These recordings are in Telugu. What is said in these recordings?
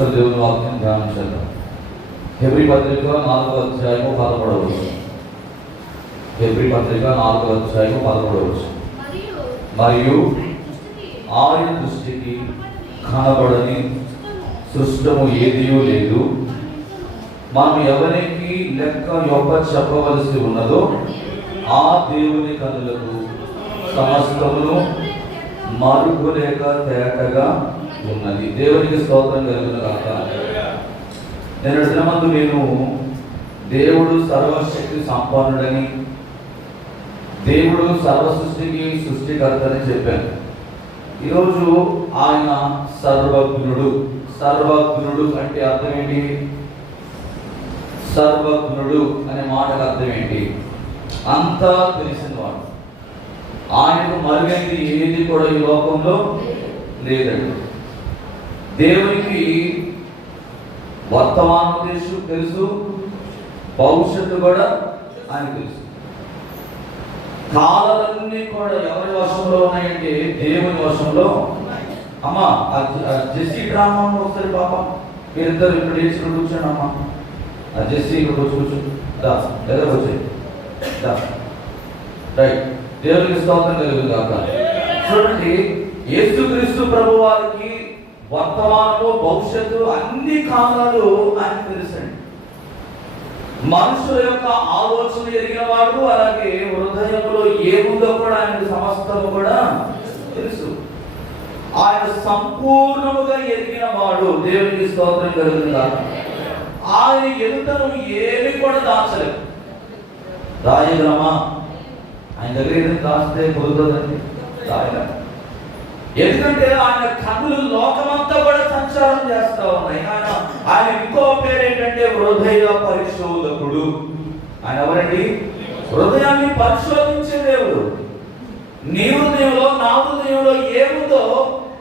దేవుని వాక్యం ధ్యానించారు. హెబ్రీ పత్రిక 4వ అధ్యాయము 11వ వచనం. హెబ్రీ పత్రిక 4వ అధ్యాయము 11వ వచనం. మరియు ఆయన దృష్టికి కనబడని సృష్టము ఏదియూ లేదు, మనం ఎవరికి లెక్క చెప్పవలసి ఉన్నదో ఆ దేవుని కనులకు సమస్తమును మరుగులేక తేటగా ఉన్నది. దేవునికి స్తోత్రం కలుగును గాక. నేను దినమందు దేవుడు సర్వశక్తి సంపన్నుడని, దేవుడు సర్వ సృష్టికి సృష్టికర్తని చెప్పాను. ఈరోజు ఆయన సర్వజ్ఞుడు. సర్వజ్ఞుడు అంటే అర్థం ఏంటి? సర్వజ్ఞుడు అనే మాటకు అర్థం ఏంటి? అంతా తెలిసినవాడు. ఆయనకు మరుగైంది ఏది కూడా ఈ లోకంలో లేదండి. దేవునికి వర్తమానం తెలుసు, భవిష్యత్తు కూడా ఆయన తెలుసు. కాలాలన్నీ కూడా ఎవరి వశంలో ఉన్నాయంటే దేవుని వశంలో. అమ్మా జెస్సీ డ్రామా ఒకసారి పాపం మీరిద్దరు ఇక్కడ వేసి కూర్చోండి. అమ్మా ఆ జెస్సీ ఇక్కడ కూర్చో వచ్చాయి రైట్. దేవునికి స్తోత్రం కలుగును గాక. చూడండి, యేసుక్రీస్తు ప్రభు వారికి వర్తమానము భవిష్యత్తు అన్ని కాలాలు ఆయన తెలుసండి. మనుషుల యొక్క ఆలోచన ఎరిగిన వాడు, అలాగే హృదయంలో ఏముందో కూడా ఆయనకు సమస్తము కూడా తెలుసు. ఆయన సంపూర్ణముగా ఎరిగిన వాడు. దేవునికి స్తోత్రం కలుగును గాక. ఆయన ఎదుటను ఏమి కూడా దాచలేదు. రాయగలమా? ఆయన దగ్గర ఏదైనా దాస్తే కుదురుతుందండి, రాయగల. ఎందుకంటే ఆయన కన్నులు లోకమంతా కూడా సంచారం చేస్తా ఉన్నాయి. ఆయన ఇంకో పేరు ఏంటంటే హృదయ పరిశోధకుడు. ఆయన ఎవరండి? హృదయాన్ని పరిశోధించే దేవుడు. నీ హృదయంలో, నా హృదయంలో ఏముందో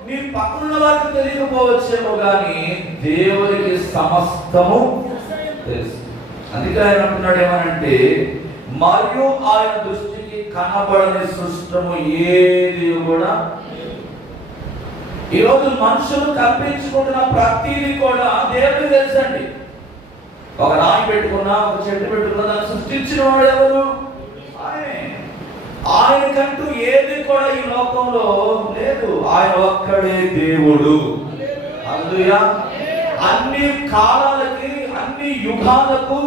నీ పక్కన వారికి తెలియకపోవచ్చేమో కానీ దేవునికి సమస్తము తెలుసు. అందుకే ఆయన అంటున్నాడు ఏమనంటే, మరియు ఆయన దృష్టికి కనబడని సృష్టము ఏది కూడా. ఈరోజు మనుషులు కల్పించుకుంటున్న ప్రతిదీ కూడా దేవుడికి తెలుసండి. ఒక రాయి పెట్టుకున్నా, ఒక చెట్టు పెట్టుకున్నా, దాన్ని సృష్టించిన వాడు ఎవరు? ఆయనకంటూ ఏది కూడా ఈ లోకంలో లేదు. ఆయన ఒక్కడే దేవుడు. హల్లెలూయా. అన్ని కాలాలకి, అన్ని యుగాలకు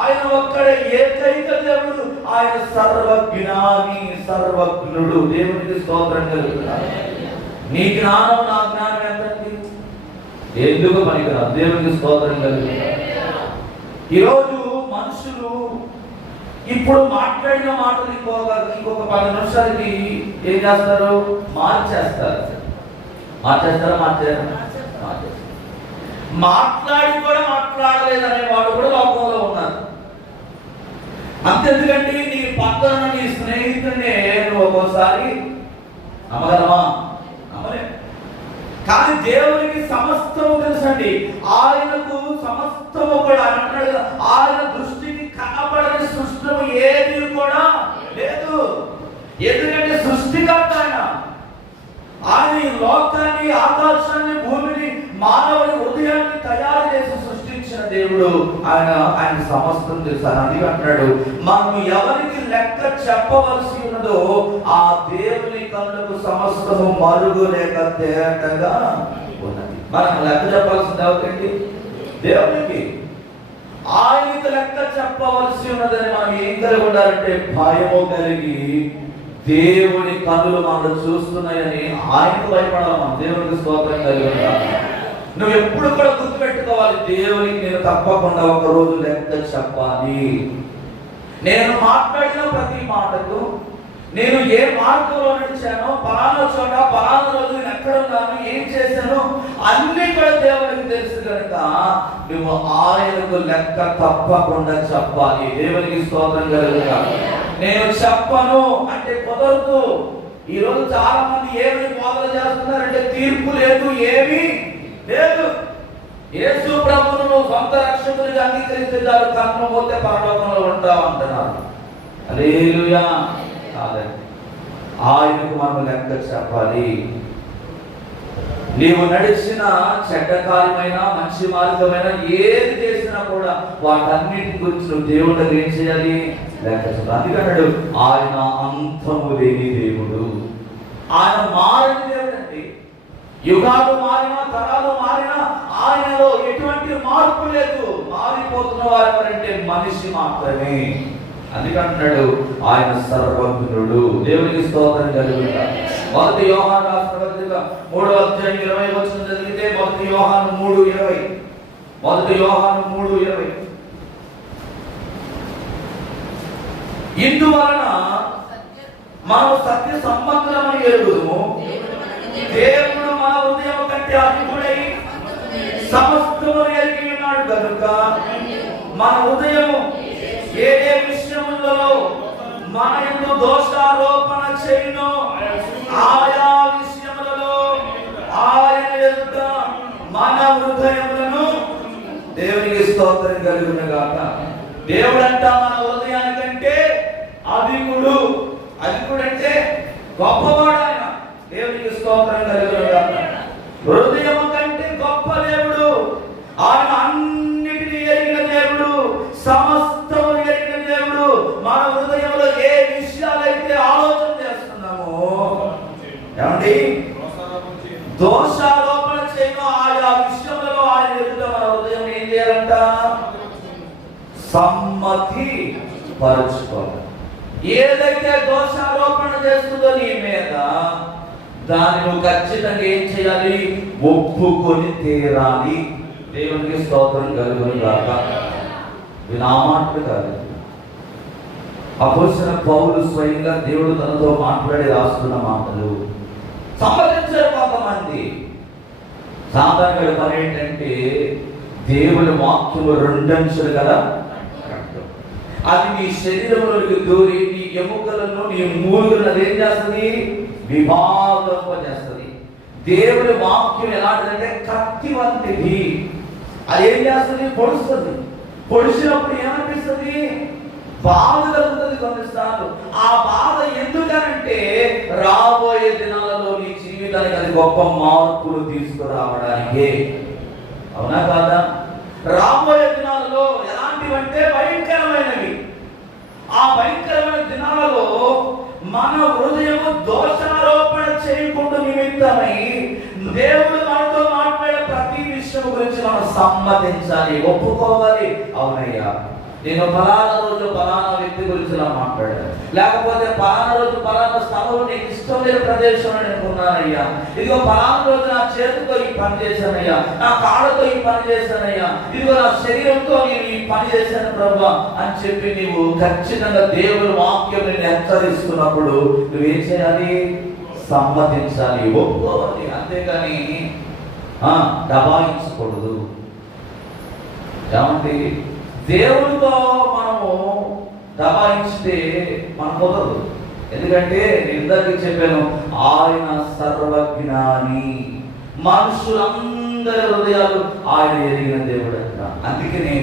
ఆయన ఒక్కడే ఏకైక దేవుడు. ఆయన సర్వజ్ఞాని, సర్వజ్ఞుడు. దేవునికి స్తోత్రం కలుగుతుంది. నీ జ్ఞానం, నా జ్ఞానం ఎంతండి? ఎందుకు పనికిరాదు. దేవునికి స్తోత్రం కలుగుతుంది. ఈరోజు మనుషులు ఇప్పుడు మాట్లాడిన మాటలు ఇంకొక 10 నిమిషాలకి ఏం చేస్తారు? మార్చేస్తారు. మాట్లాడి కూడా మాట్లాడలేదనే వాడు కూడా లోకంలో ఉన్నారు. అంతెందుకంటే నీ పక్కన నీ స్నేహితుడినే నువ్వు ఒక్కోసారి నమ్మగలమా? నమ్మలే. కానీ దేవునికి సమస్తము తెలుసండి. ఆయనకు సమస్తము కూడా అంటున్నాడు, ఆయన దృష్టికి కనబడని సృష్టము ఏది కూడా లేదు. ఎందుకంటే సృష్టికర్త ఆయన ఈ లోకాన్ని, ఆకాశాన్ని, భూమిని, మానవుని హృదయాన్ని తయారు చేసి సృష్టించిన దేవుడు. ఆయన సమస్తం తెలుసు. అందుకే అంటున్నాడు, మనం ఎవరికి లెక్క చెప్పవలసి ఉన్నదో ఆ దేవుని కన్నులకు సమస్తము మరుగు లేక తేటగా ఉన్నది. మనం లెక్క చెప్పాల్సింది ఎవరికి? దేవునికి. ఆయనకు లెక్క చెప్పవలసి ఉన్నదని మనం ఏం కలిగి ఉండాలంటే భయము కలిగి, దేవుని కన్నులు మనం చూస్తున్నాయని ఆయనకు భయపడాలి. మనం దేవునికి స్తోత్రం కలిగి ఉండాలి. నువ్వు ఎప్పుడు కూడా గుర్తుపెట్టుకోవాలి, దేవునికి నేను తప్పకుండా ఒక రోజు లెక్క చెప్పాలి. నేను మాట్లాడిన ప్రతి మాటకు, నేను ఏ మార్గంలో నడిచానో, పలానా చోట పలానా రోజు నేను ఎక్కడ ఉన్నాను, ఏం చేశాను, అన్ని కూడా దేవునికి తెలుసు కనుక నువ్వు ఆయనకు లెక్క తప్పకుండా చెప్పాలి. దేవునికి స్తోత్రం కలుగుగా. నేను చెప్పను అంటే కుదరదు. ఈరోజు చాలా మంది ఏమి బోధన చేస్తున్నారంటే తీర్పు లేదు, ఏమీ లేదు. యేసు ప్రభువును నువ్వు సొంత రక్షకుడిగా అంగీకరిస్తే చాలు, కన్ను పోతే పరలోకంలో ఉంటావు అంటున్నారు. హల్లెలూయా. ఆయనకు మనం లెక్క చెప్పాలి. నీవు నడిచిన చెడ్డ కార్యమైన మంచి మార్గమైన ఏది చేసినా కూడా వాటన్నిటి గురించి నువ్వు దేవుడు దగ్గర ఏం చేయాలి? లెక్క. అందుకన్నాడు ఆయన అంతము లేని దేవుడు, ఆయన మారని దేవుడు అండి. యుగాలు మారినా, తరాలు మారినా ఆయనలో ఎటువంటి మార్పు లేదు. మారిపోతున్న వారు ఎవరంటే మనిషి మాత్రమే. అందుకంటున్నాడు ఆయన సర్వజ్ఞుడు. దేవునికి స్తోత్రం కలుగుతాడు. 1 యోహాను రాసిన పత్రిక 3వ అధ్యాయం 20వ వచనం చదివితే 1 యోహాను 3:20. 1 యోహాను 3:20. ఇందువలన మనం సత్య సంబంధమని ఎరుగుదుము, దేవుడు మన హృదయం కంటే అధికుడై సమస్తము ఎరిగి ఉన్నాడు కనుక మన హృదయము ఏ ఏ విషయములలో మన యందు దోషారోపణ చేయునో ఆయా విషయములలో ఆయన ఎదుట మన హృదయములను దేవునికి స్తోత్రం కలుగును గాక. దేవుడంట మన హృదయానికంటే అధికుడు. అధికుడు అంటే గొప్పవాడు ఆయన. దేవునికి స్తోత్రం కలుగును గాక. హృదయము కంటే గొప్ప దేవుడు ఆయన. అన్నిటినీ ఎరిగిన దేవుడు, సమస్తము ఎరిగిన దేవుడు. మన హృదయంలో ఏ విషయాలైతే ఆలోచన చేస్తున్నామో, ఏమండి, దోషారోపణ చేయను ఆయా విషయంలో ఆయన ఎదుట మన హృదయం ఏం చేయాలంట? సమ్మతి పరచుకోవాలి. ఏదైతే దోషారోపణ చేస్తుందో నీ మీద, దాన్ని నువ్వు ఖచ్చితంగా ఏం చేయాలి? ఒప్పుకొని తీరాలి. దేవునికి స్తోత్రం కలుగును గాక. నా మాటలు కాదు, అపోస్తలుడైన పౌలు స్వయంగా దేవుడు తనతో మాట్లాడి రాస్తున్న మాటలు. సమ్మతించారు కొంతమంది. సాధారణ పని ఏంటంటే దేవుని వాక్యము 2 అంచులు కదా, అది నీ శరీరంలోకి దూరి నీ ఎముకలను, నీ మూలుగులను అదేం చేస్తుంది? విభాగంపజేస్తుంది. దేవుని వాక్యం ఎలాంటిదంటే కత్తి వంటిది. అది ఏం చేస్తుంది? పొడుస్తుంది. పొడిచినప్పుడు ఏమనిపిస్తుంది? బాధ కలుగుతుంది కొన్నిసార్లు. ఆ బాధ ఎందుకనంటే రాబోయే దినాలలో నీ జీవితానికి అది గొప్ప మార్పులు తీసుకురావడానికే. అవునా కాదా? రాబోయే దినాలలో ఎలాంటివంటే భయంకరమైనవి. ఆ భయంకరమైన దినాలలో మన హృదయము దోషారోపణ చేయకుండా నిమిత్తమై దేవుడు మనతో మాట్లాడే ప్రతి విషయం గురించి మనం సమ్మతించాలి, ఒప్పుకోవాలి. అవునయ్యా, నేను ఫలానా రోజు ఫలానా వ్యక్తి గురించి ఇలా మాట్లాడాను, లేకపోతే ఫలానా రోజు ఫలానా స్థలంలో నీకు ఇష్టం లేని ప్రదేశంలో నేను ఉన్నానయ్యా, ఇదిగో ఫలానా రోజు నా చేతితో ఈ పని చేశానయ్యా, నా కాళ్ళతో ఈ పని చేశానయ్యా, ఇదిగో నా శరీరంతో నేను ఈ పని చేశాను ప్రభువా అని చెప్పి నీవు ఖచ్చితంగా దేవుని వాక్యం నేను హెచ్చరిస్తున్నప్పుడు నువ్వేం చేయాలి? సమ్మతించాలి, ఒప్పుకోవాలి. అంతేగాని దబాయించకూడదు. ఏమంటే దేవుడితో మనము దబాయిస్తే మనకు కుదరదు. ఎందుకంటే నేను ఇందాక చెప్పాను, ఆయన సర్వజ్ఞాని, మనుషులందరి హృదయాలు ఆయన ఎరిగిన దేవుడు అంట. అందుకని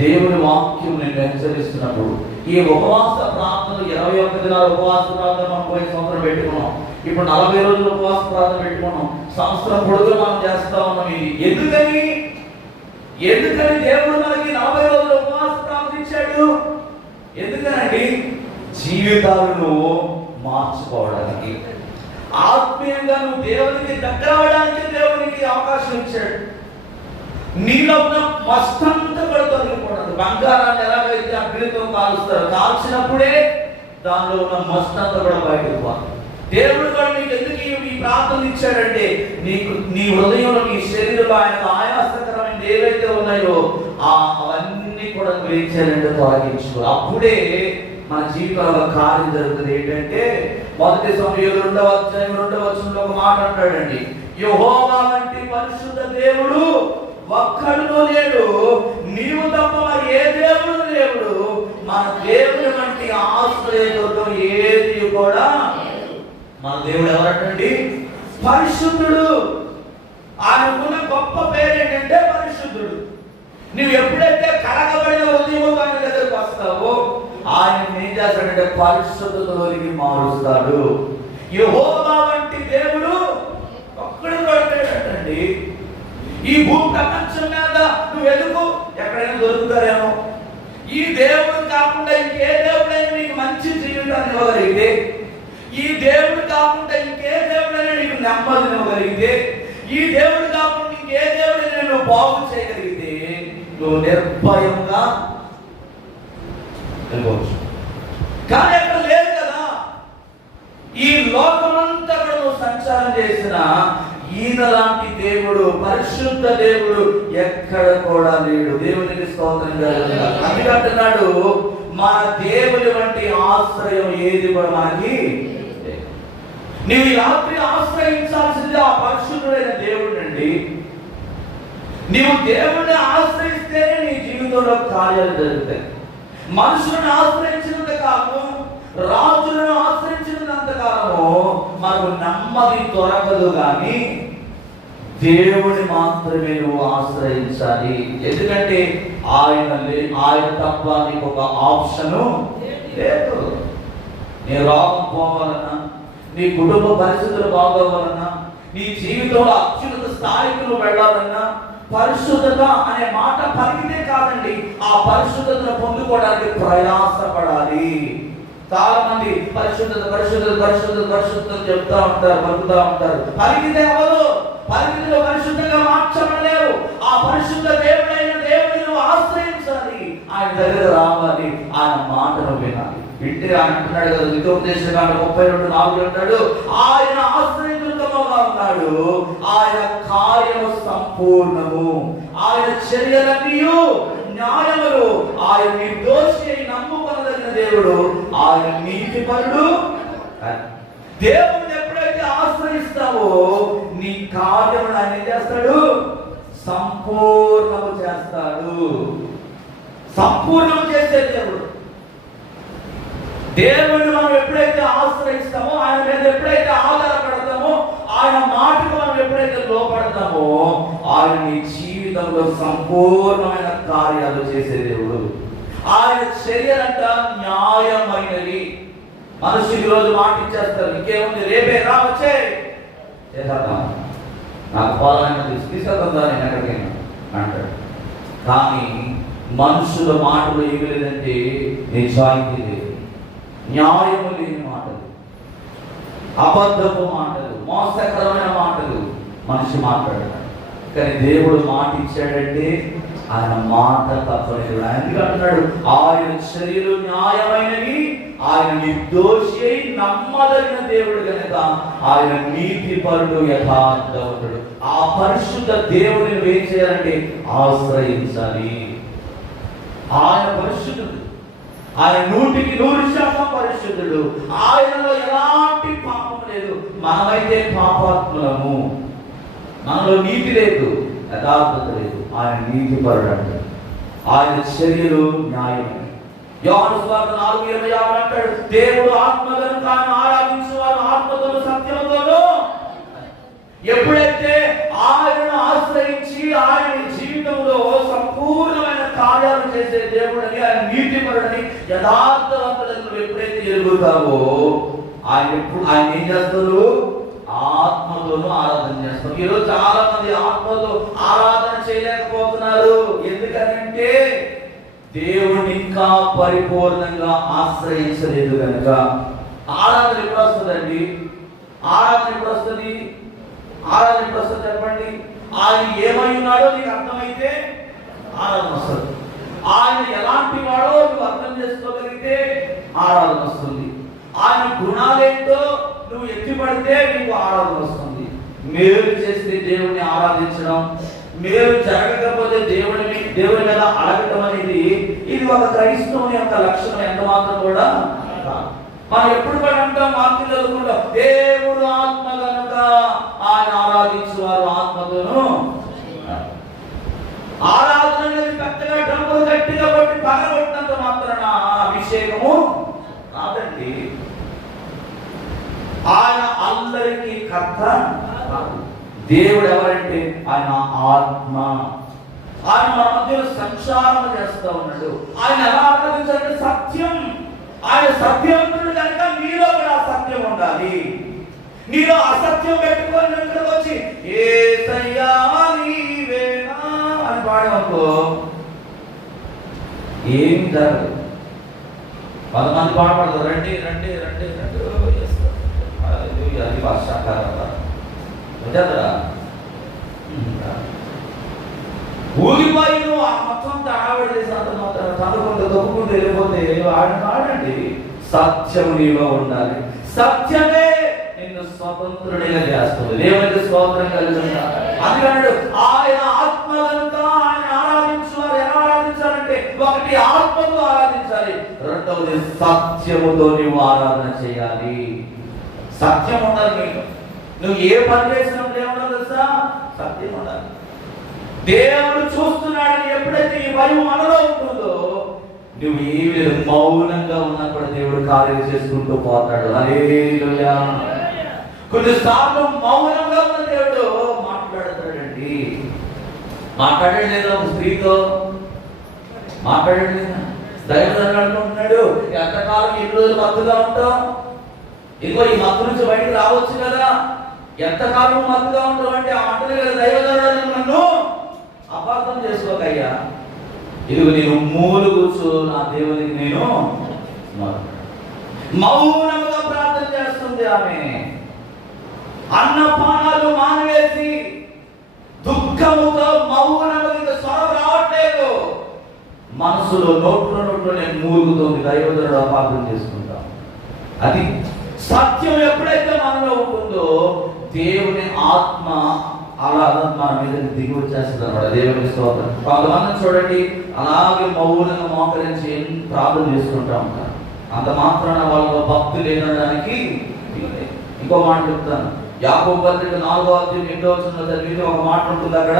దేవుని వాక్యం నేను హెచ్చరిస్తున్నప్పుడు ఈ ఉపవాస ప్రార్థనలు 21 దినాల ఉపవాస ప్రార్థన మనం పోయిన సంవత్సరం పెట్టుకున్నాం. ఇప్పుడు 40 రోజులు ఉపవాస ప్రార్థన పెట్టుకున్నాం. సంవత్సరం పొడుగులు మనం చేస్తా ఉన్నాం. ఇది ఎందుకని దేవుడు మనకి 40 రోజులు ఉపవాస ప్రార్థన ఇచ్చాడు? ఎందుకనండి? జీవితాలను మార్చుకోవడానికి, ఆత్మీయంగా నువ్వు దేవునికి దగ్గర అవడానికి దేవునికి అవకాశం ఇచ్చాడు. నీలో ఉన్న మస్తంతా కూడా తొలగిపోవడం. బంగారాన్ని ఎలాగైతే అగ్నితో కాలుస్తారు, కాల్చినప్పుడే దానిలో ఉన్న మస్తంతా కూడా బయటకు పోతుంది. దేవుడు కూడా నీకు ఎందుకు ఈ ప్రార్థన ఇచ్చాడంటే నీ హృదయంలో, నీ శరీరంలో ఆయన ఆయాసకరమైన ఏవైతే ఉన్నాయో అవన్నీ కూడా వేయించాలంటే తొలగించు. అప్పుడే మన జీవితంలో కార్యం జరుగుతుంది. ఏంటంటే 1 సమూయేలు 2వ అధ్యాయం 2వ వచనంలో ఒక మాట అంటాడండి, యెహోవా వంటి పరిశుద్ధ దేవుడు ఒక్కడునూ లేడు, నీవు తప్ప మరి ఏ దేవుడు లేడు. మన దేవుని వంటి ఆశ్రయదుర్గం ఏది కూడా. మన దేవుడు ఎవరంటండి? పరిశుద్ధుడు. ఆయనకున్న గొప్ప పేరు ఏంటంటే పరిశుద్ధుడు. నువ్వు ఎప్పుడైతే కడగబడిన హృదయం ఆయన దగ్గరకు వస్తావో ఆయన ఏం చేస్తాడంటే పరిశుద్ధతలోనికి మారుస్తాడు. యెహోవా వంటి దేవుడు ఒక్కడు ఈ భూ ప్రపంచం మీద నువ్వు వెతుకు, ఎక్కడైనా దొరుకుతారేమో. ఈ దేవుడు కాకుండా ఇంకే దేవుడైనా నీకు మంచి జీవితాన్ని ఇవ్వగలిగితే, ఈ దేవుడు కాకుండా ఇంకే దేవుడైనా నీకు నెమ్మదిని ఇవ్వగలిగితే, ఈ దేవుడు కాకుండా ఇంకే దేవుడైనా నువ్వు బాగు చేయగలిగితే నువ్వు నిర్భయంగా వెళ్ళవచ్చు. కానీ అక్కడ లేదు కదా. ఈ లోకమంతా కూడా నువ్వు సంచారం చేసిన ఈయన లాంటి దేవుడు, పరిశుద్ధ దేవుడు ఎక్కడ కూడా లేడు. దేవునికి స్తోత్రం కలుగును. అందుకంటున్నాడు, మన దేవుని వంటి ఆశ్రయం ఏది కూడా మనకి. నీవు ఈ రాత్రి ఆశ్రయించాల్సింది ఆ పరిశుద్ధుడైన దేవుడు అండి. నీవు దేవుడిని ఆశ్రయిస్తేనే నీ జీవితంలో కార్యాలు జరుగుతాయి. మనుషులను ఆశ్రయించినంత కాలము, రాజులను ఆశ్రయించినంత కాలము మనకు నెమ్మది దొరకదు. కానీ దేవుని మాత్రమే నువ్వు ఆశ్రయించాలి. ఎందుకంటే ఆయన తప్ప నీకు ఒక ఆప్షను లేదు. నీ రోగం పోవాలన్నా, నీ కుటుంబ పరిస్థితులు బాగోవాలన్నా, నీ జీవితంలో అత్యున్నత స్థాయికి నువ్వు వెళ్ళాలన్నా, పరిశుద్ధత అనే మాట పలికితే కాదండి, ఆ పరిశుద్ధతను పొందుకోవడానికి ప్రయాసపడాలి. చాలా మంది పరిశుద్ధత పరిశుద్ధత పరిశుద్ధత పరిశుద్ధత చెప్తా ఉంటారు, పలుకుతా ఉంటారు. పలికితే అవ్వదు. పరిమితిలో పరిశుద్ధంగా మార్చబడలేవు. ఆ పరిశుద్ధ దేవుడైన దేవుడిని నువ్వు ఆశ్రయించాలి. ఆయన దగ్గర రావాలి, ఆయన మాటను వినాలి. వింటే ఆయన అంటున్నాడు కదా, ద్వితోపదేశకాండ 32:4 అంటాడు, ఆయన ఆశ్రయించుకముగా ఉన్నాడు, ఆయన కార్యము సంపూర్ణము, ఆయన చర్యలన్నీ న్యాయములు, ఆయన నిర్దోషి అయి నమ్ముకొనదగిన దేవుడు, ఆయన నీతిపరుడు. దేవుడిని ఎప్పుడైతే ఆశ్రయిస్తావో నీ కార్యములు ఆయన ఏం చేస్తాడు? సంపూర్ణము చేస్తాడు. సంపూర్ణం చేసే దేవుడు. దేవుడిని మనం ఎప్పుడైతే ఆశ్రయిస్తామో, ఆయన మీద ఎప్పుడైతే ఆధారపడతామో, ఆయన మాటకు మనం ఎప్పుడైతే లోపడతామో, ఆయన నీ జీవితంలో సంపూర్ణమైన కార్యాలు చేసే దేవుడు. ఆయన చర్యలంట న్యాయమైనవి. మనుషులు రోజు మాట ఇచ్చేస్తారు, ఇంకేముంది రేపే రా వచ్చే చేసేద్దాం, నాకు పొలాన్ని తీసుకెళ్తుందా నేను ఎక్కడికైనా అంటాడు. కానీ మనుషుల మాటలు ఏమి లేదంటే నిజాయితీ లేదు, న్యాయము లేని మాటలు, అబద్ధపు మాటలు, మోసకరమైన మాటలు మనిషి మాట్లాడతాడు. కానీ దేవుడు మాట ఇచ్చాడంటే ఆయన మాట తప్పలేదు. ఆయన అంటున్నాడు, ఆయన చర్యలు న్యాయమైనవి, ఆయన నిర్దోషి అయి నమ్మదగిన దేవుడు కనుక ఆయన నీతిపరుడు, యథార్థవంతుడు. ఆ పరిశుద్ధ దేవుడిని ఏం చేయాలంటే ఆశ్రయించాలి. ఆయన పరిశుద్ధుడు, ఆయన 100% పరిశుద్ధుడు. ఆయనలో ఎలాంటి పాపం లేదు. మనమైతే పాపాత్ములము, మనలో నీతి లేదు, యథార్థత లేదు. ఆయన నీతిపరుడు అంటే ఆయన చర్యలు న్యాయమే. యోహాను సువార్త 4:26 అంటాడు, దేవుడు ఆత్మ కనుక ఆయన ఆరాధించువారు ఆత్మతోను సత్యముతోను. ఎప్పుడైతే ఆయనను ఆశ్రయించి ఆయన జీవితంలో సంపూర్ణమైన కార్యాలు చేసే దేవుడని, ఆయన నీతిపరుడని, యథార్థవంతులను ఎప్పుడైతే ఎరుగుతావో ఆయన ఏం చేస్తారు? ఆత్మతోనూ ఆరాధన చేస్తారు. ఈరోజు చాలా మంది ఆత్మతో ఆరాధన చేయలేకపోతున్నారు. ఎందుకనంటే దేవుడిని ఇంకా పరిపూర్ణంగా ఆశ్రయించలేదు కనుక. ఆరాధన ఎప్పుడు వస్తుందండి? ఆరాధన ఎప్పుడు వస్తుంది? ఆరాధన ఎప్పుడు వస్తుంది చెప్పండి? ఆయన ఏమై ఉన్నాడో నీకు అర్థమైతే ఆరాధన వస్తుంది. ఆయన ఎలాంటి వాడో నువ్వు అర్థం చేసుకోగలిగితే ఆరాధన వస్తుంది. ఆయన గుణాలేంటో నువ్వు ఎత్తిపడితే నీకు ఆరాధన వస్తుంది. మేలు చేస్తే దేవుడిని ఆరాధించడం, మేలు జరగకపోతే దేవుని మీద అడగటం అనేది ఇది ఒక క్రైస్తవుని యొక్క లక్షణం ఎంత మాత్రం కూడా కాదు. మనం ఎప్పుడు కూడా అంటాం, వాక్యం చదువుకుంటాం, దేవుడు ఆత్మ కనుక ఆయన ఆరాధించేవారు ఆత్మతోను. ఆరాధన అనేది పెద్దగా డబ్బులు గట్టిగా కొట్టి పగలగొట్టినంత మాత్రాన అభిషేకము కాదండి. ఆయన అందరికీ కర్త. దేవుడు ఎవరంటే ఆయన ఆత్మ. ఆయన మన మధ్యలో సంచారం చేస్తూ ఉన్నాడు. ఆయన ఎలా ఆరాధించాలంటే సత్యం. ఆయన సత్యవంతుడు కనుక నీలో కూడా సత్యం ఉండాలి. నీలో అసత్యం పెట్టుకొని ఇక్కడికి వచ్చి యేసయ్యా నీవే అని పాడామనుకో ఏం జరగదు. 10 మంది పాడతారు, రండి రండి రండి రండి, అది వర్షాకాలం వచ్చేద్దరా ఊగిపోయి నువ్వు ఆ మొత్తం ఆవిడ చేసినంత మాత్రం తనుకుంటూ తొక్కుకుంటూ వెళ్ళిపోతే ఆయన పాడండి. సత్యం నీలో ఉండాలి. సత్యమే నిన్ను స్వతంత్రుడిగా చేస్తుంది. దేవునికి స్తోత్రం కలుగుతుందా? అందుకన్నాడు ఆయన ఆత్మ కనుక ఆయన ఆరాధించాలి. ఎలా ఆరాధించాలంటే ఒకటి ఆత్మతో ఆరాధించాలి, రెండవది సత్యముతో నువ్వు ఆరాధన చేయాలి. సత్యం ఉండాలి నీకు. నువ్వు ఏ పని చేసినప్పుడు ఏమన్నా తెలుసా? సత్యం ఉండాలి. దేవుడు చూస్తున్నాడని ఎప్పుడైతే ఈ భయం మనలో ఉంటుందో నువ్వు ఏమి మౌనంగా ఉన్నప్పుడు దేవుడు కార్యం చేసుకుంటూ పోతాడు. హల్లెలూయా. కొన్నిసార్లు మౌనంగా ఉన్న దేవుడు మాట్లాడతాడండి. మాట్లాడాడు లేదా? ఒక స్త్రీతో మాట్లాడాడు లేదా? దైవజనుడు అంటున్నాడు, ఎంతకాలం ఎన్ని రోజులు మత్తుగా ఉంటావు? ఇదిగో ఈ మత్తు నుంచి బయటకు రావచ్చు కదా. ఎంతకాలం మత్తుగా ఉంటావు అంటే ఆ మాటలు కదా దైవజనుడు నన్ను అపార్థం చేసుకోకయ్యా. ఇదిగో నేను మూలుగుచ్చు నా దేవునికి నేను మౌనంగా ప్రార్థన చేస్తుంది ఆమె. అన్నపానాలు మానివేసి దుఃఖముతో మౌనంగా స్వరం రావట్లేదు. మనసులో నోట్లో నేను మూలుగుతుంది. దైవజనుడు అపార్థం చేసుకుంటాం. అది సత్యం ఎప్పుడైతే మనలో ఉంటుందో దేవుని ఆత్మ అలా మన మీద దిగి వచ్చేస్తుంది అన్నమాట. దేవుని స్తోత్రం. కొంతమందిని చూడండి అలాగే మౌనంగా మోకరించి ప్రార్థన చేసుకుంటా ఉంటారు. అంత మాత్రాన వాళ్ళ భక్తి లేనడానికి. ఇంకో మాట చెప్తాను. యాకోబు పత్రిక 4వ అధ్యాయం 8వ వచనంలో చదివితే ఒక మాట ఉంటుంది అక్కడ.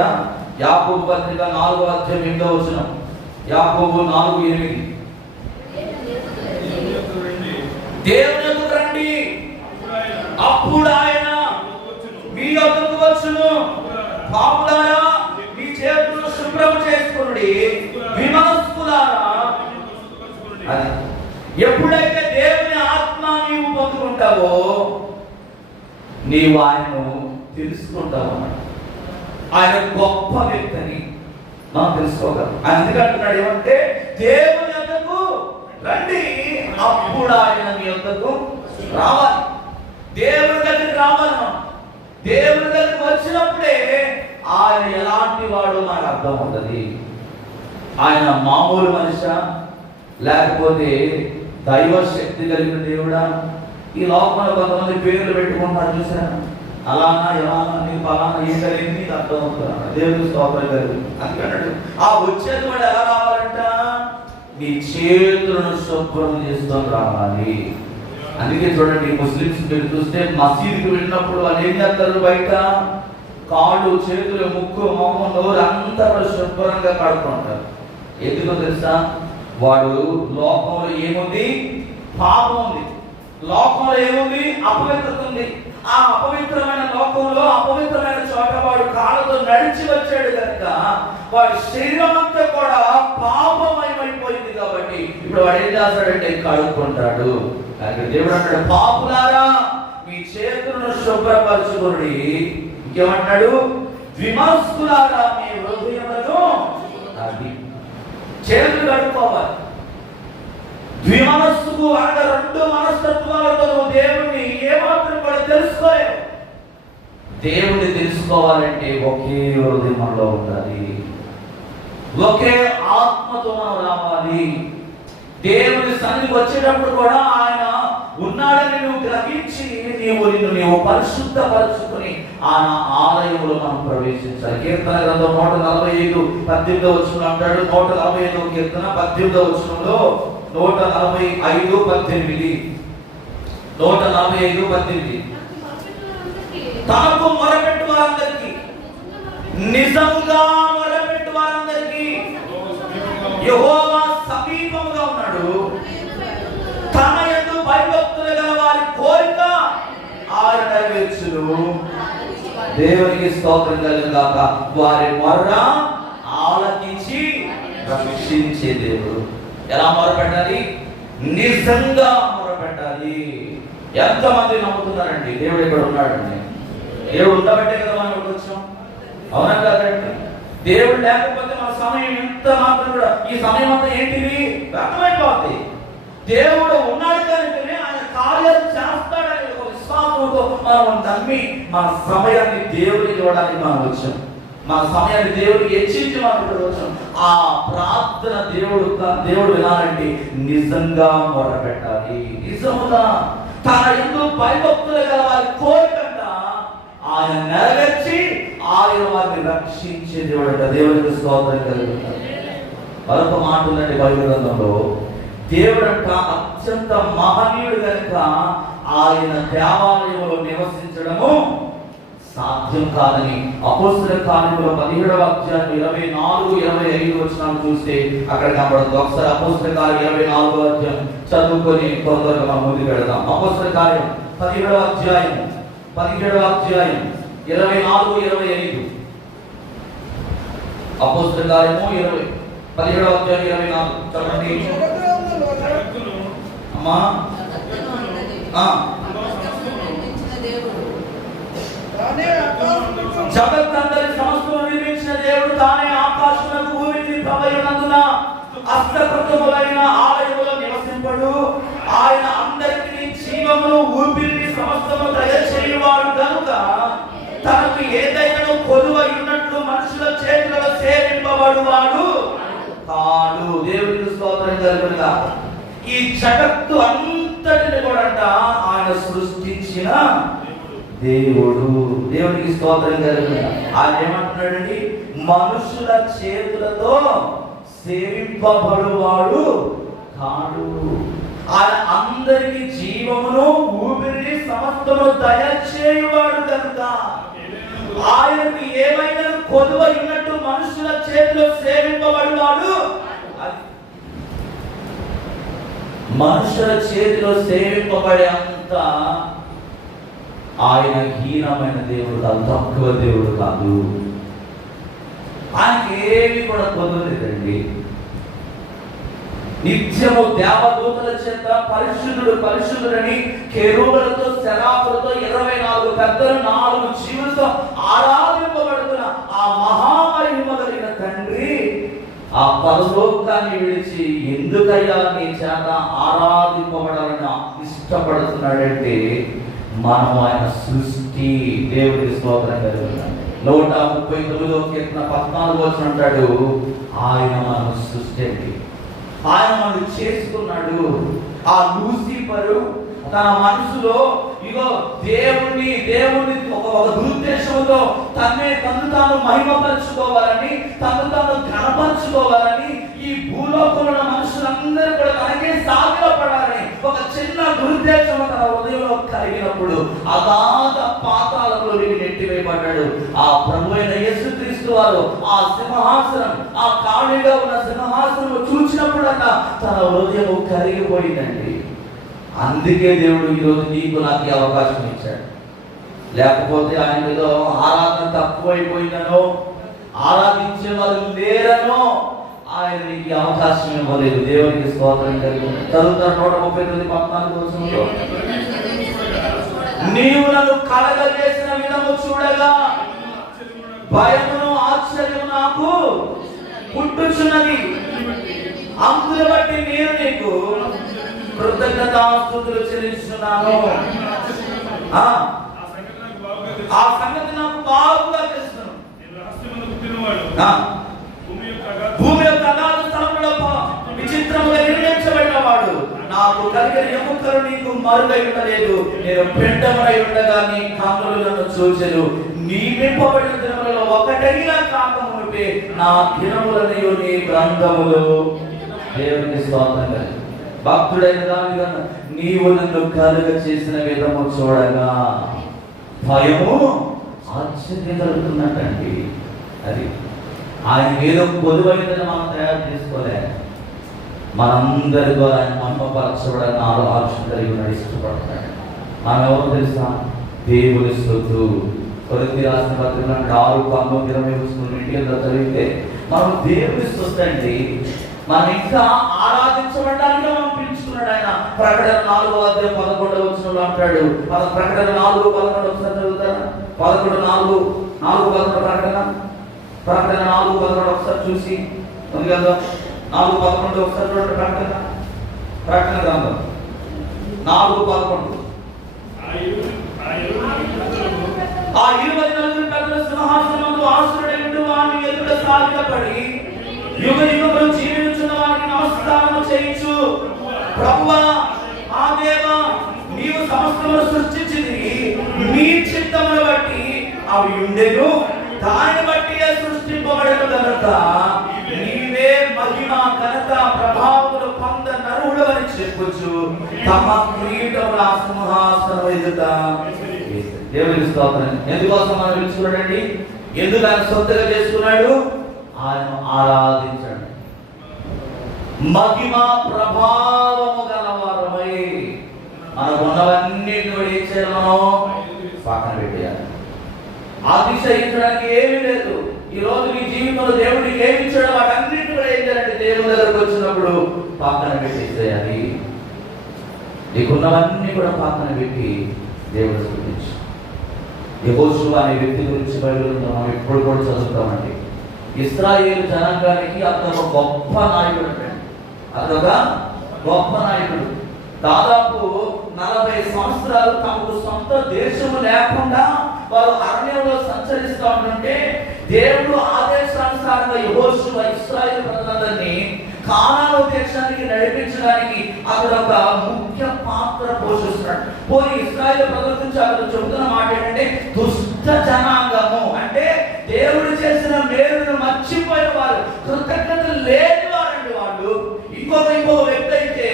యాకోబు పత్రిక 4వ అధ్యాయం 8వ వచనం. యాకోబు 4:8. దేవుని యొద్దకు రండి, అప్పుడు ఆయన మీ యొద్దకు వచ్చును. పాపులారా మీ చేతులు శుభ్రం చేసుకొనుడి, విమనస్కులారా. అది ఎప్పుడైతే దేవుని ఆత్మ నీవు పొందుకుంటావో నీవు ఆయనను తెలుసుకుంటావు అన్నమాట. ఆయన గొప్ప వ్యక్తి అని మనం తెలుసుకోగలం. అందుకంటున్నాడు ఏమంటే దేవుని యొద్దకు రండి, అప్పుడు ఆయన మీ యొద్దకు రావాలి. దేవుని దగ్గరికి రావాలి. దేవుని దగ్గరికి వచ్చినప్పుడే ఆయన ఎలాంటి వాడు మనకు అర్థం అవుతుంది. ఆయన మామూలు మనిషా లేకపోతే దైవ శక్తి కలిగిన దేవుడా? ఈ లోకంలో కొంతమంది పేర్లు పెట్టుకుంటారు చూసారా, అలానా ఎలానా నీ పలానా ఏం కలిగింది నీకు అర్థం అవుతున్నా. దేవుని స్తోత్రం కలిగింది. అందుకన్నాడు ఆ వచ్చేది వాడు ఎలా రావాలంట? నీ చేతులను శుభ్రం చేసుకొని రావాలి. అందుకే చూడండి ముస్లిమ్స్ మీరు చూస్తే మసీదుకి వెళ్ళినప్పుడు వాళ్ళు ఏం చేస్తారు? బయట కాళ్ళు చేతులు ముక్కు మొహం నోరు అంతా శుభ్రంగా కడుక్కుంటారు. ఎందుకో తెలుసా? వాడు లోకంలో ఏముంది? పాపం ఉంది. లోకంలో ఏముంది? అపవిత్రత ఉంది. ఆ అపవిత్రమైన లోకంలో అపవిత్రమైన చోట వాడు కాళ్ళతో నడిచి వచ్చాడు కనుక వాడి శరీరం అంతా కూడా పాపమయమైపోయింది. కాబట్టి ఇప్పుడు వాడు ఏం చేస్తాడంటే కడుక్కుంటాడు. దేవుడు అంటాడు పాపులారా మీ చేతులను శుభ్రపరచుకోండి. ఇంకేమంటాడు? విమర్శకులారా మీ హృదయములను అది చేతులు కడుక్కోవాలి. ద్విమనస్సుకు అనగా రెండు మనస్తత్వాలతో దేవుణ్ణి ఏమాత్రం కూడా తెలుసుకోలేవు. దేవుణ్ణి తెలుసుకోవాలంటే ఒకే హృదయంలో ఉండాలి, ఒకే ఆత్మతో మనం రావాలి. దేవుని సన్నిధికి వచ్చేటప్పుడు కూడా ఆయన ఉన్నాడని నువ్వు గ్రహించి నీవు పరిశుద్ధపరచుకుని ఆయన ఆలయంలో మనం ప్రవేశించాలి. కీర్తన గ్రంథం 145:18 వచనం అంటాడు. 145వ కీర్తన 18వ వచనంలో 145:18 145:18 తనకు మొరపెట్టు వారందరికీ, నిజముగా మొరపెట్టు వారందరికీ యెహోవా సమీపంగా ఉన్నాడు. తన యందు భయభక్తులు గల వారి కోరిక ఆయన నెరవేర్చును. దేవునికి స్తోత్రం కలుగును గాక. వారి మొర్ర ఆలకించి రక్షించే దేవుడు. ఎలా మొరపెట్టాలి? నిజంగా మొరపెట్టాలి. ఎంతమంది నమ్ముతున్నారండి దేవుడు ఇక్కడ ఉన్నాడండి? దేవుడు ఉండబట్టే కదా మనం వచ్చాం, అవునా కాదండి? దేవుడు లేకపోతే సమయం ఎంత మాత్రం కూడా ఈ సమయం అంతా ఏంటిది వ్యర్థమైపోతుంది. దేవుడు ఉన్నాడు కనుకనే ఆయన కార్యాలు చేస్తాడని ఒక విశ్వాసంతో మనం నమ్మి మన సమయాన్ని దేవుడికి ఇవ్వడానికి మనం వచ్చాం. మన సమయాన్ని దేవుడికి హెచ్చించి మనం వచ్చాం. ఆ ప్రార్థన దేవుడు వినాలంటే నిజంగా మొరపెట్టాలి. నిజముగా తన యందు భయభక్తులు గల వారి కోరికంట ఆయన నెరవేర్చి ఆయన వారిని రక్షించే దేవుడు. దేవుడికి స్తోత్రం కలుగుతారు. మరొక మాట ఉందండి బైబిల్ గ్రంథంలో, దేవుడంట అత్యంత మహనీయుడు కనుక ఆయన దేవాలయంలో నివసించడము సాధ్యం కాదని అపోస్తలుల కార్యములు 17వ అధ్యాయం 24, 25 వచనాలు చూస్తే అక్కడ కనబడుతుంది. ఒకసారి అపోస్తలుల కార్యం 24వ అధ్యాయం చదువుకొని తొందరగా మనం ముందుకు వెళ్దాం. అపోస్తలుల కార్యం 17వ అధ్యాయం 24, 25. అపోస్తలుల కార్యము 17వ అధ్యాయం 24 చదవండి అమ్మా. జగత్తందరి సమస్తము నిర్మించిన దేవుడు తానే ఆకాశమునకు భూమిని ప్రళయమునందున హస్తకృతములైన ఆలయములో నివసింపడు. ఆయన అందరికీ జీవమును ఊపిరిని సమస్తము దయచేయువాడు కనుక తనకు ఏదైనా కొలువై ఉన్నట్లు మనుషుల చేతులలో సేవింపబడు వాడు కాడు. దేవుడికి స్తోత్రం కలుగునుగా. ఈ జగత్తు అంతటిని కూడా ఆయన సృష్టించిన దేవుడు. దేవుడికి స్తోత్రం కలుగునుగా. ఆయన ఏమంటున్నాడండి, మనుషుల చేతులతో సేవింపబడువాడు కాడు. ఆయన అందరికి జీవమును ఊపిరిని సమస్తము దయచేయువాడు కనుక ఆయనకు ఏమైనా కొలువై ఉన్నట్టు మనుషుల చేతిలో సేవింపబడువాడు. మనుషుల చేతిలో సేవింపబడే అంత ఆయన హీనమైన దేవుడు కాదు, తక్కువ దేవుడు కాదు. ఆయనకి ఏమి కూడా కుదరలేదండి. నిత్యము దేవదూతల చేత పరిశుద్ధుడు పరిశుద్ధుడని కెరూబులతో శరాపులతో 24 పెద్దలు 4 జీవులతో ఆరాధింపబడుతున్న ఆ మహామహిమ కలిగిన తండ్రి ఆ పరలోకాన్ని విడిచి ఎందుకయ్యా నీ చేత ఆరాధింపబడాలని ఇష్టపడుతున్నాడంటే మనం ఆయన సృష్టి. దేవుడికి స్తోత్రం కలుగుతుంది. 139వ కీర్తన 14 వచనం అంటాడు, ఆయన మన సృష్టి అండి. ఆయన మనం చేసుకున్నాడు. ఆ లూసిఫరు తన మనసులో ఇగో దేవుణ్ణి ఒక దురుద్దేశంతో తను తాను మహిమపరచుకోవాలని, తను తాను ఘనపరచుకోవాలని, ఈ భూలోకంలో మనుషులందరూ కూడా తనకే సాగిలపడాలని ఒక చిన్న దురుద్దేశం తన హృదయంలో కలిగినప్పుడు అగాధ పాతాళంలోకి నెట్టివేయబడ్డాడు. ఆ ప్రభు అయిన యేసుక్రీస్తు వారు ఆ సింహాసనం, ఆ ఖాళీగా ఉన్న సింహాసనం చూసినప్పుడు తన హృదయం కరిగిపోయిందండి. అందుకే దేవుడు ఈరోజు నీకు నాకు అవకాశం ఇచ్చాడు. లేకపోతే ఆయన ఏదో ఆరాధన తక్కువైపోయిందనో, ఆరాధించే వారు లేరనో ఆయన నీకు అవకాశం ఇవ్వలేదు. దేవునికి స్తోత్రం కలుగును. చదువుతారు 139:14 వచనంలో, నీవు నన్ను కలగజేసిన విధము చూడగా భయమును ఆశ్చర్యము నాకు పుట్టుచున్నది. అందుని బట్టి నేను నీకు కృతజ్ఞతాస్తుతులు చెల్లిస్తున్నాను. ఆ సంగతి నాకు బాగుగా తెలుసు. భూమి యొక్క అగాధ స్థలములో విచిత్రముగా నిర్ణయించబడిన వాడు, నాకు కలిగిన ఎముకలు నీకు మరుగై ఉండలేదు. నేను పిండమునై ఉండగా నీ కన్నులు నన్ను చూచెను. నియమింపబడిన దినములలో ఒకటైనా కాకమునుపే నా దినములను నీ గ్రంథములో. దేవునికి స్తోత్రం. భక్తుడైన దానిగా నీవు నన్ను కలుగ చేసిన విధము చూడగా భయము ఆశ్చర్యం కలుగుతున్నట్టండి. అది ఆయన ఏదో పొదువైందని మనం తయారు చేసుకోలే. మనందరి ద్వారా ఆయన మహిమపరచబడని ఆలోచన కలిగి ఉన్నాడు, ఇష్టపడుతున్నాడు. మనం ఎవరు తెలుసా? దేవుని సొత్తు. కొరింథీ రాసిన పత్రిక 6:19 ఇంటిలో చదివితే మనం దేవుని సొత్తు అండి. మనం ఇంకా ఆరాధించబడడానికి మనం పిలుచుకున్నాడు ఆయన. ప్రకటన 4:11 వచనంలో అంటాడు. ప్రకటన 4:11 ఒకసారి చదువుతారా? 11:4 ప్రకటన ప్రకటన 4:11 ఒకసారి చూసి ఉంది కదా, 4:11 ఒకసారి చూడండి. ప్రకటన గ్రంథం 4:11. ఆ 24 పెద్దల సింహాసనములు ఆసీనుడైన వాని ఎదుట సాగిలపడి యుగయుగములు జీవించుచున్న వానికి నమస్కారము చేయించు. ప్రభువా, ఆ దేవా, నీవు సమస్తమును సృష్టించితివి, నీ చిత్తమును బట్టి అవి ఉండెను, దానిని బట్టి సృష్టింపబడెను గనుక నీవే మహిమ ఘనత ప్రభావములు పొంద నరుడవని చెప్పుచు తమ కిరీటముల సింహాసనం ఎదుట. దేవునికి స్తోత్రం. ఎందుకోసం మనం పిలుచుకున్నాడండి? ఎందుకు ఆయన సొంతగా చేసుకున్నాడు? ఆయన ఆరాధించండి. మహిమ ప్రభావము గలవారమై మనకు ఉన్నవన్నిటిని ఏం చేయాలో పక్కన పెట్టేయాలి. అతిశయించడానికి ఏమీ లేదు. ఈ రోజు నీ జీవితంలో దేవుడికి ఏమి ఇచ్చాడో వాటన్నిటి కూడా ఏం చేయాలంటే దేవుని దగ్గరకు వచ్చినప్పుడు పక్కన పెట్టేసేయాలి. నీకున్నవన్నీ కూడా పక్కన పెట్టి దేవుడు స్తుతించు. యెహోషువ అనే వ్యక్తి గురించి బైబిల్లో మనం ఎప్పుడు కూడా చదువుతామండి. ఇశ్రాయేలు జనాంగానికి అతను ఒక గొప్ప నాయకుడు అండి. అదొక గొప్ప నాయకుడు. దాదాపు 40 సంవత్సరాలు తమకు సొంత దేశము లేకుండా వారు అరణ్యంలో సంచరిస్తూ ఉంటుంటే దేవుడు ఆదేశానుసారంగా యెహోషువ ఇశ్రాయేలు ప్రజలందరినీ కానాను దేశానికి నడిపించడానికి అక్కడ ఒక ముఖ్య పాత్ర పోషిస్తున్నాడు. పోనీ ఇశ్రాయేలు ప్రజల గురించి అక్కడ చెబుతున్న మాట ఏంటంటే దుష్ట జనాంగము, అంటే దేవుడు చేసిన మేలును మర్చిపోయిన వారు, కృతజ్ఞత లేని వారండి వాళ్ళు. ఇంకొక వ్యక్తి అయితే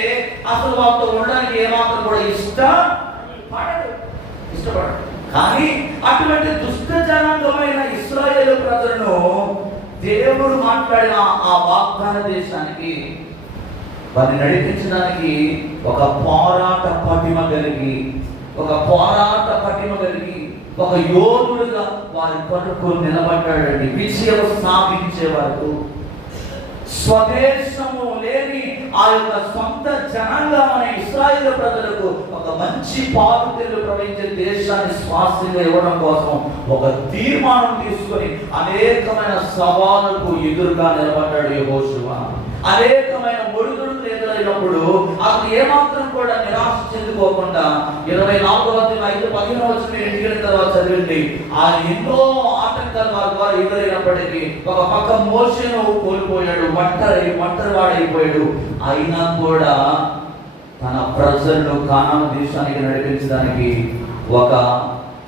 అసలు వాళ్ళతో ఉండడానికి ఏమాత్రం కూడా ఇష్టపడడు. కానీ అటువంటి దుష్ట జనాంగమైన ఇశ్రాయేలు ప్రజలను దేవుడు మాట్లాడిన ఆ వాగ్దాన దేశానికి వారిని నడిపించడానికి ఒక పోరాట పటిమ కలిగి ఒక యోధుడుగా వారి కొరకు నిలబడ్డాడండి. విజయం సాధించే వరకు స్వదేశము లేని ఆ యొక్క సొంత జనాంగమైన ఇశ్రాయేలు ప్రజలకు ఒక మంచి పాలుతెలు ప్రవహించే దేశాన్ని స్వాస్థ్యంగా ఇవ్వడం కోసం ఒక తీర్మానం తీసుకొని అనేకమైన సవాళ్ళకు ఎదురుగా నిలబడ్డాడు యెహోషువ. అనేకమైన ఒడిదుడుకులు ఎదురైనప్పుడు అతను ఏమాత్రం కూడా నిరాశ చెందుకోకుండా 24:5-15 మీరు ఇంటికి వెళ్ళిన తర్వాత చదివింది. ఆయన ఎన్నో ఆటంకాలు వారి ద్వారా ఎదురైనప్పటికీ ఒక పక్క మోషేను కోల్పోయాడు, ఒంటరి వాడైపోయాడు. అయినా కూడా తన ప్రజలను కానాను దేశానికి నడిపించడానికి ఒక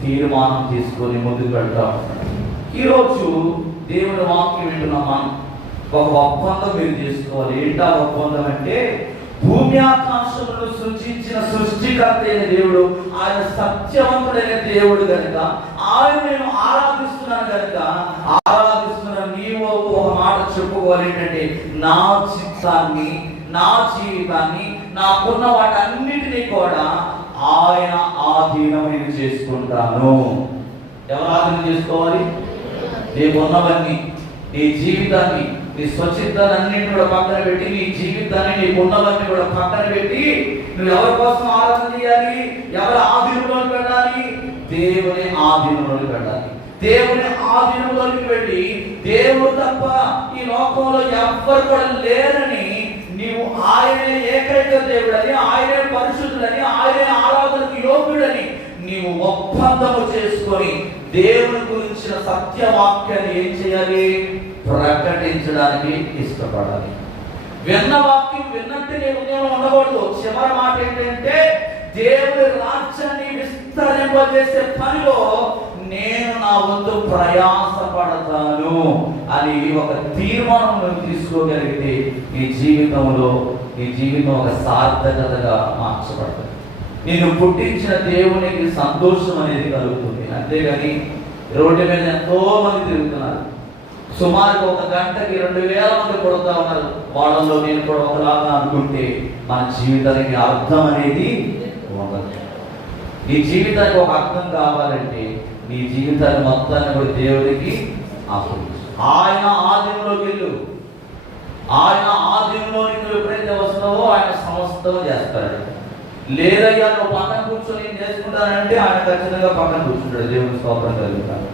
తీర్మానం తీసుకొని ముందుకు వెళ్తా ఉన్నాడు. ఈరోజు దేవుని వాక్యం వింటున్నామా? ఒక ఒప్పందం మీరు చేసుకోవాలి. ఏంటా ఒప్పందం అంటే, భూమి ఆకాశములను సృష్టించిన సృష్టికర్త అయిన దేవుడు, ఆయన సత్యవంతుడైన దేవుడు కనుక ఆయన నేను ఆరాధిస్తున్నాను కనుక నీవు ఒక మాట చెప్పుకోవాలి. ఏంటంటే, నా చిత్తాన్ని, నా జీవితాన్ని, నాకున్న వాటన్నిటినీ కూడా ఆయన ఆధీనం నేను చేసుకుంటాను. ఎవరు ఆధీనం చేసుకోవాలి? నీకున్నవన్నీ, నీ జీవితాన్ని, నీ స్వచ్ఛతాన్ని అన్నింటినీ కూడా పక్కన పెట్టి, నీ జీవితాన్ని, నీకున్నవన్నీ కూడా పక్కన పెట్టి నువ్వు ఎవరి కోసం ఆరాధన చేయాలి? ఎవరి ఆధీనంలోకి వెళ్ళాలి? దేవుని ఆధీనంలోకి వెళ్ళాలి. దేవుని ఆధీనంలోకి వెళ్ళి దేవుడు తప్ప ఈ లోకంలో ఎవ్వరు కూడా లేరని, నీవు ఆయనే ఏకైక దేవుడని, ఆయనే పరిశుద్ధుడని, ఆయనే ఆరాధనకు యోగ్యుడని నీవు ఒప్పందము చేసుకొని దేవుని గురించిన సత్యవాక్యాన్ని ఏం చేయాలి? ప్రకటించడానికి ఇష్టపడాలి. విన్న వాక్యం విన్నట్టు నీ ఉదయంలో ఉండకూడదు. చివరి మాట ఏంటంటే, దేవుని రాజ్యాన్ని విస్తరింపజేసే పనిలో నేను నా వంతు ప్రయాసపడతాను అని ఒక తీర్మానం తీసుకోగలిగితే నీ జీవితం ఒక సార్థకతగా మార్చబడుతుంది. నిన్ను పుట్టించిన దేవునికి సంతోషం అనేది కలుగుతుంది. అంతేగాని రోడ్డు మీద ఎంతో మంది తిరుగుతున్నారు. సుమారు ఒక గంటకి 2000 మంది కొడుతూ ఉన్నారు. వాళ్ళలో నేను కూడా ఒకలాగా అనుకుంటే మన జీవితానికి అర్థం అనేది ఉండదు. నీ జీవితానికి ఒక అర్థం కావాలంటే నీ జీవితాన్ని మొత్తాన్ని కూడా దేవుడికి అప్పగించు. ఆయన ఆధీనంలోకి వెళ్ళు. ఆయన ఆధీనంలోకి నువ్వు ఎప్పుడైతే వస్తావో ఆయన సమస్తం చేస్తాడు. లేదయ్యా నువ్వు పక్కన కూర్చొని ఏం చేసుకుంటానంటే ఆయన ఖచ్చితంగా పక్కన కూర్చుంటాడు. దేవుని స్తోత్రం కలుగుతాడు.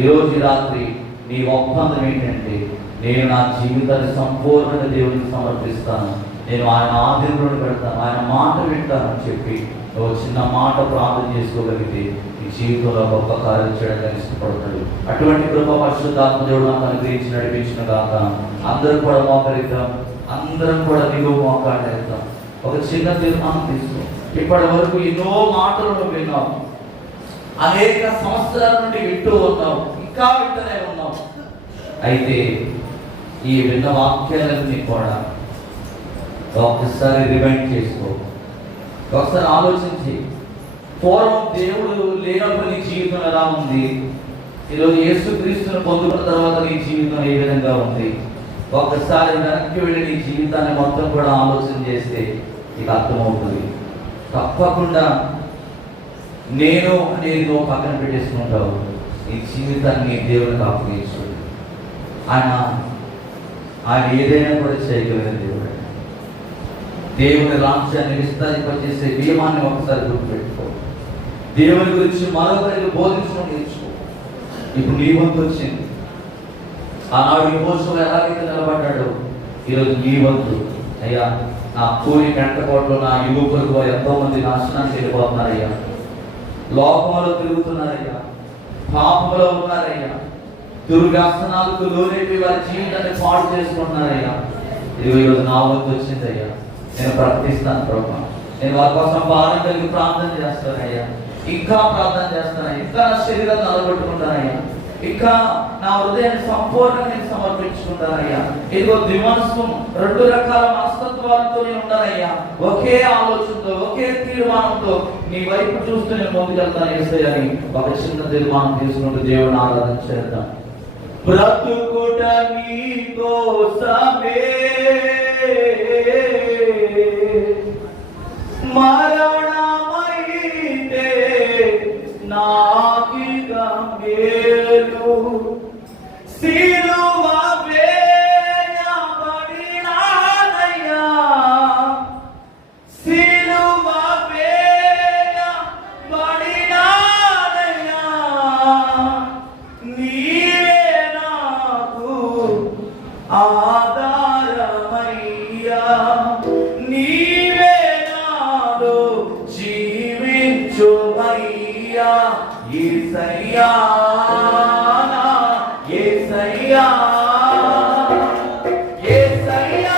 ఈరోజు రాత్రి నీ ఒప్పందం ఏంటంటే నేను నా జీవితాన్ని సంపూర్ణంగా దేవునికి సమర్పిస్తాను, నేను ఆయన ఆధీనంలో పెడతాను, ఆయన మాట వింటానని చెప్పి ఒక చిన్న మాట ప్రార్థన చేసుకోగలిగితే ఈ జీవితంలో గొప్ప కార్యం చేయడానికి ఇష్టపడతాడు. అటువంటి కృప పరిశుద్ధాత్మ దేవుడు నాకు అనుగ్రహించి నడిపించిన కాక అందరం కూడా మోకరిద్దాం, అందరం కూడా దిగువ మోకాడేద్దాం. ఒక చిన్న తీర్మానం తీసుకో. ఇప్పటి వరకు ఎన్నో మాటలను విన్నావు, అనేక సంవత్సరాల నుండి వింటూ ఉన్నావు, ఇంకా వింటూనే ఉన్నావు. అయితే ఈ విన్న వాక్యాలన్నీ కూడా ఒక్కసారి రిమైండ్ చేసుకో, ఒకసారి ఆలోచించి. పూర్వం దేవుడు లేనప్పుడు నీ జీవితం ఎలా ఉంది, ఈరోజు యేసుక్రీస్తును పొందుకున్న తర్వాత నీ జీవితం ఏ విధంగా ఉంది, ఒక్కసారి వెనక్కి వెళ్ళి నీ జీవితాన్ని మొత్తం కూడా ఆలోచన చేస్తే నీకు అర్థమవుతుంది. తప్పకుండా నేను అనేది నువ్వు పక్కన పెట్టేసుకుంటావు, నీ జీవితాన్ని దేవునికి అప్పగించు. ఆయన ఏదైనా కూడా చేయగలిగిన దేవుడు. దేవుని రాజ్యాన్ని విస్తరింపజేసే నియమాన్ని ఒకసారి గుర్తుపెట్టుకో. దేవుని గురించి మరొకరికి బోధించడం నేర్చుకో. ఇప్పుడు నీ వంతు వచ్చింది. ఆనాడు ఈ కోసం ఎలాగైతే నిలబడ్డాడు, ఈరోజు నీ వంతు. అయ్యా, నా పూరి గంటకోట్లో నా యువకులకు ఎంతో మంది నాశనానికి వెళ్ళిపోతున్నారయ్యా, లోకంలో తిరుగుతున్నారయ్యా, పాపంలో ఉన్నారయ్యా, దుర్వ్యసనాలకు లోనైపోయి వారి జీవితాన్ని పాడు చేసుకుంటున్నారయ్యా. ఈరోజు నా వంతు వచ్చిందయ్యా, నేను ప్రకటిస్తాను ప్రభు. నేను వారి కోసం భారం కలిగి ప్రార్థన చేస్తానయ్యా, ఇంకా ప్రార్థన చేస్తానయ్యా, ఇంకా నా శరీరాన్ని నిలబెట్టుకుంటానయ్యా, ఇంకా నా హృదయాన్ని సంపూర్ణంగా నేను సమర్పించుకుంటానయ్యా. ఇదిగో దివాంశం రెండు రకాల మనస్తత్వాలతో నేను ఉంటానయ్యా, ఒకే ఆలోచనతో ఒకే తీర్మానంతో నీ వైపు చూస్తూ నేను ముందుకెళ్తాను యేసయ్యని ఒక చిన్న తీర్మానం తీసుకుంటూ దేవుని ఆరాధన చేద్దాం. బ్రతుకుట నీ కోసమే, మరణమైతే నాకిక మేలు, సిలువ వేయబడినానయ్యా, సిలువ వేయబడినానయ్యా, నీవే నాకు ఆధారమయ్యా, నీవే నాలో జీవించుమయ్యా, యేసయ్యా, యేసయ్యా, యేసయ్యా.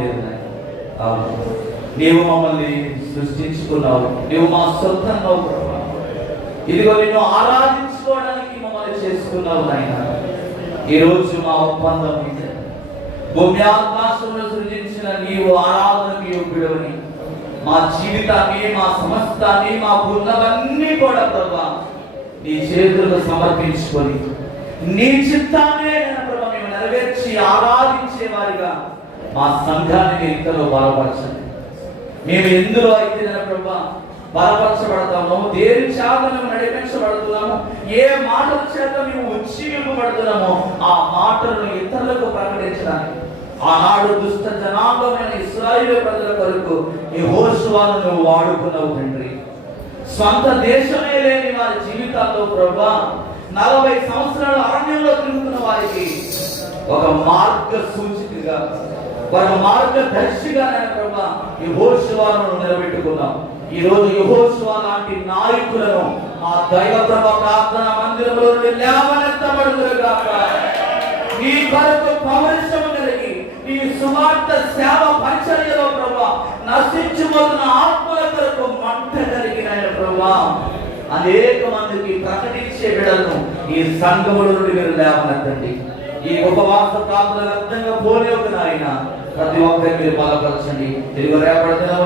లేదు నాయన. అవును, నీవు మమ్మల్ని సృష్టించుకున్నావు, నీవు మా సొంతన్నావు ప్రభా. ఇదిగో నిన్ను ఆరాధించుకోవడానికి మమ్మల్ని చేసుకున్నావు నాయన. ఈరోజు మా ఒప్పందం ఇదే. భూమి ఆకాశంలో సృజించిన నీవు ఆరాధనకు యోగ్యుడవని మా జీవితాన్ని, మా సమస్తాన్ని, మా ఉన్నవన్నీ కూడా ప్రభా నీ చేతులకు సమర్పించుకొని నీ చిత్తాన్నే ప్రభా మేము నెరవేర్చి ఆరాధించే వారిగా మా సంఘాన్ని ఇంతలో బలపరచండి. మేము ఎందులో అయితే ప్రభా బలపరచబడతాము, దేని చేత మేము నడిపించబడుతున్నాము, ఏ మాటల చేత మేము ఉజ్జీవింపబడుతున్నామో ఆ మాటలను ఇతరులకు ప్రకటించడానికి ఆనాడు దుష్ట జనాంగమైన ఇశ్రాయేలు ప్రజల కొరకు యెహోషువను నువ్వు వాడుకున్నావు తండ్రి. స్వంత దేశమే లేని వారి జీవితాల్లో ప్రభా 40 సంవత్సరాలు అరణ్యంలో తిరుగుతున్న వారికి ఒక మార్గ సూచికగా, ఒక మార్గదర్శిగా నేను ప్రభా యెహోషువను నిలబెట్టుకున్నాం. ఈ రోజు యెహోషువ లాంటి నాయకులను ఆ దైవ ప్రభ ప్రార్థన మందిరంలో నుండి లేవనెత్తబడుదురుగాక. నీ కొరకు పౌరుషం కలిగి నీ సువార్త సేవ పరిచర్యలో ప్రభా నశించుపోతున్న ఆత్మల కొరకు మంట కలిగిన ప్రభా అనేక మందికి ప్రకటించే బిడ్డలను ఈ సంఘముల నుండి మీరు లేవనెత్తండి. ఈ ఉపవాస ప్రార్థన వ్యర్థంగా పోలేవు నాయన. ప్రతి ఒక్కరి మీరు బలపరచండి. తిరిగి రేపడిగా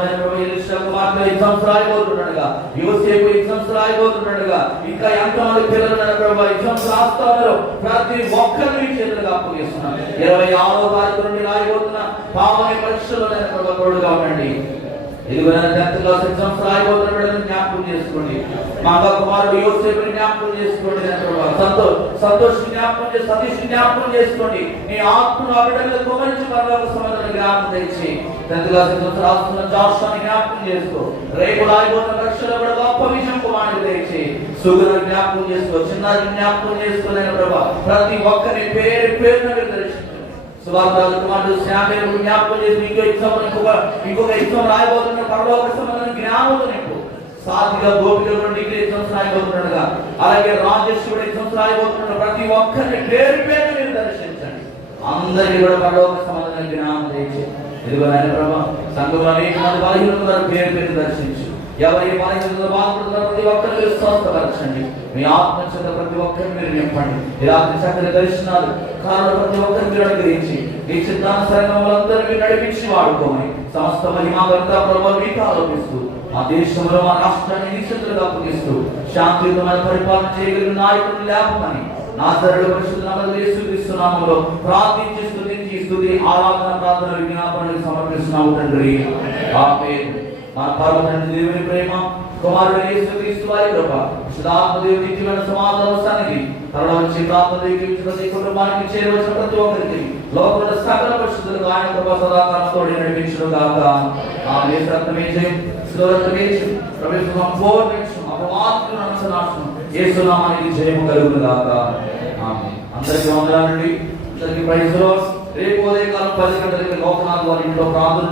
ఎగ్జామ్స్ రాయిపోతుండగా, యువసేపు ఎగ్జామ్స్ రాయిపోతుండగా, ఇంకా ఎంతమంది పిల్లలు ప్రభావ ఎగ్జామ్స్ రాస్తారో ప్రతి ఒక్కరిని చేతులుగా అప్పగిస్తున్నాం. 26వ తారీఖు నుండి రాయిపోతున్న పావని పరీక్షలో ప్రభావ తోడుగా ఉండండి. ఇదిగో 10th క్లాస్ ఎగ్జామ్స్ రాయిపోతున్న జ్ఞాపకం చేసుకోండి. మా కుమారుడు యోసేపుని జ్ఞాపకం చేసుకోండి. సంతోష్ జ్ఞాపకం చేసి, సతీష్ జ్ఞాపకం చేసుకోండి. నీ ఆత్మను అబిడల్లో కుమరించి పరలోక సమాధానం జ్ఞాపకం తెచ్చి 10th క్లాస్ ఎగ్జామ్స్ రాస్తున్న జాషువాని జ్ఞాపకం చేసుకో. రేపు రాయిపోతున్న పరీక్షలో కూడా గొప్ప విజయం కుమారుడు తెచ్చి సుగురు జ్ఞాపకం చేసుకో, చిన్నారి జ్ఞాపకం చేసుకోలేని ప్రభా ప్రతి ఒక్కరి పేరు పేరున దర్శించు. సుభాష్ కుమారుడు శ్యామేలు జ్ఞాపకం చేసి ఇంకొక ఎగ్జామ్ రాయబోతున్న పరలోక సమాధానం జ్ఞాపకం నింపు. సాధిగా గోపికలు డిగ్రీ ఎగ్జామ్స్ రాయబోతున్నాడుగా, అలాగే రాజేష్ కూడా ఎగ్జామ్స్ రాయబోతున్నాడు. ప్రతి ఒక్కరిని పేరు పేరు మీరు దర్శించండి. అందరికీ కూడా పరలోక సమాధానం జ్ఞానం తెచ్చి. ఇదిగో ఆయన ప్రభా సంఘంలో అనేక మంది బలహీనులు వారు పేరు పేరు దర్శించు. ఎవరి బలహీనతలో బాధపడుతున్న ప్రతి ఒక్కరిని మీరు స్వస్థపరచండి. మీ ఆత్మ చేత ప్రతి ఒక్కరిని మీరు నింపండి. ఈ రాత్రి చక్కని దర్శనాలు కారణం ప్రతి ఒక్కరిని మీరు అనుగ్రహించి ఈ చిత్తానుసరంగా వాళ్ళందరూ మీరు నడిపించి వాడుకోమని సమస్త మహిమాగంతా ప్రభావం మీకు ఆరోపిస్తూ మా దేశంలో మా రాష్ట్రాన్ని నిశ్చితులుగా అప్పగిస్తూ శాంతియుతమైన పరిపాలన చేయగలిగిన నాయకులను లేపమని నాజరేయుడు పరిశుద్ధ నామములో యేసుక్రీస్తు నామములో ప్రార్థించి స్తుతి ఆరాధన ప్రార్థన విజ్ఞాపనలు సమర్పిస్తున్నాము తండ్రి. ఆమేన్. మన పరమ తండ్రి దేవుని ప్రేమ, కుమారుడు యేసుక్రీస్తు వారి కృప, పరిశుద్ధాత్మ దేవుని నిత్యమైన సమాధాన సన్నిధి తరలో వచ్చి ప్రార్థన దీవించిన ప్రతి కుటుంబానికి చేరవలసిన ప్రతి ఒక్కరికి లోకంలో సకల పరిశుద్ధులకు ఆయన కృప సదాకాలం తోడి నడిపించును గాక. ఆమేన్. రక్తమే జయం, రక్తమే జయం, ప్రభువు సంపూర్ణించు అపవాదులను నాశనం యేసు నామమున జయము కలుగును గాక. ఆమేన్. అందరికీ వందనాలండి. అందరికీ ప్రైజ్ ది లార్డ్. రేపు ఉదయకాలం 10 గంటలకి లోకనాథ్ వారి ఇంట్లో ప్రార్థన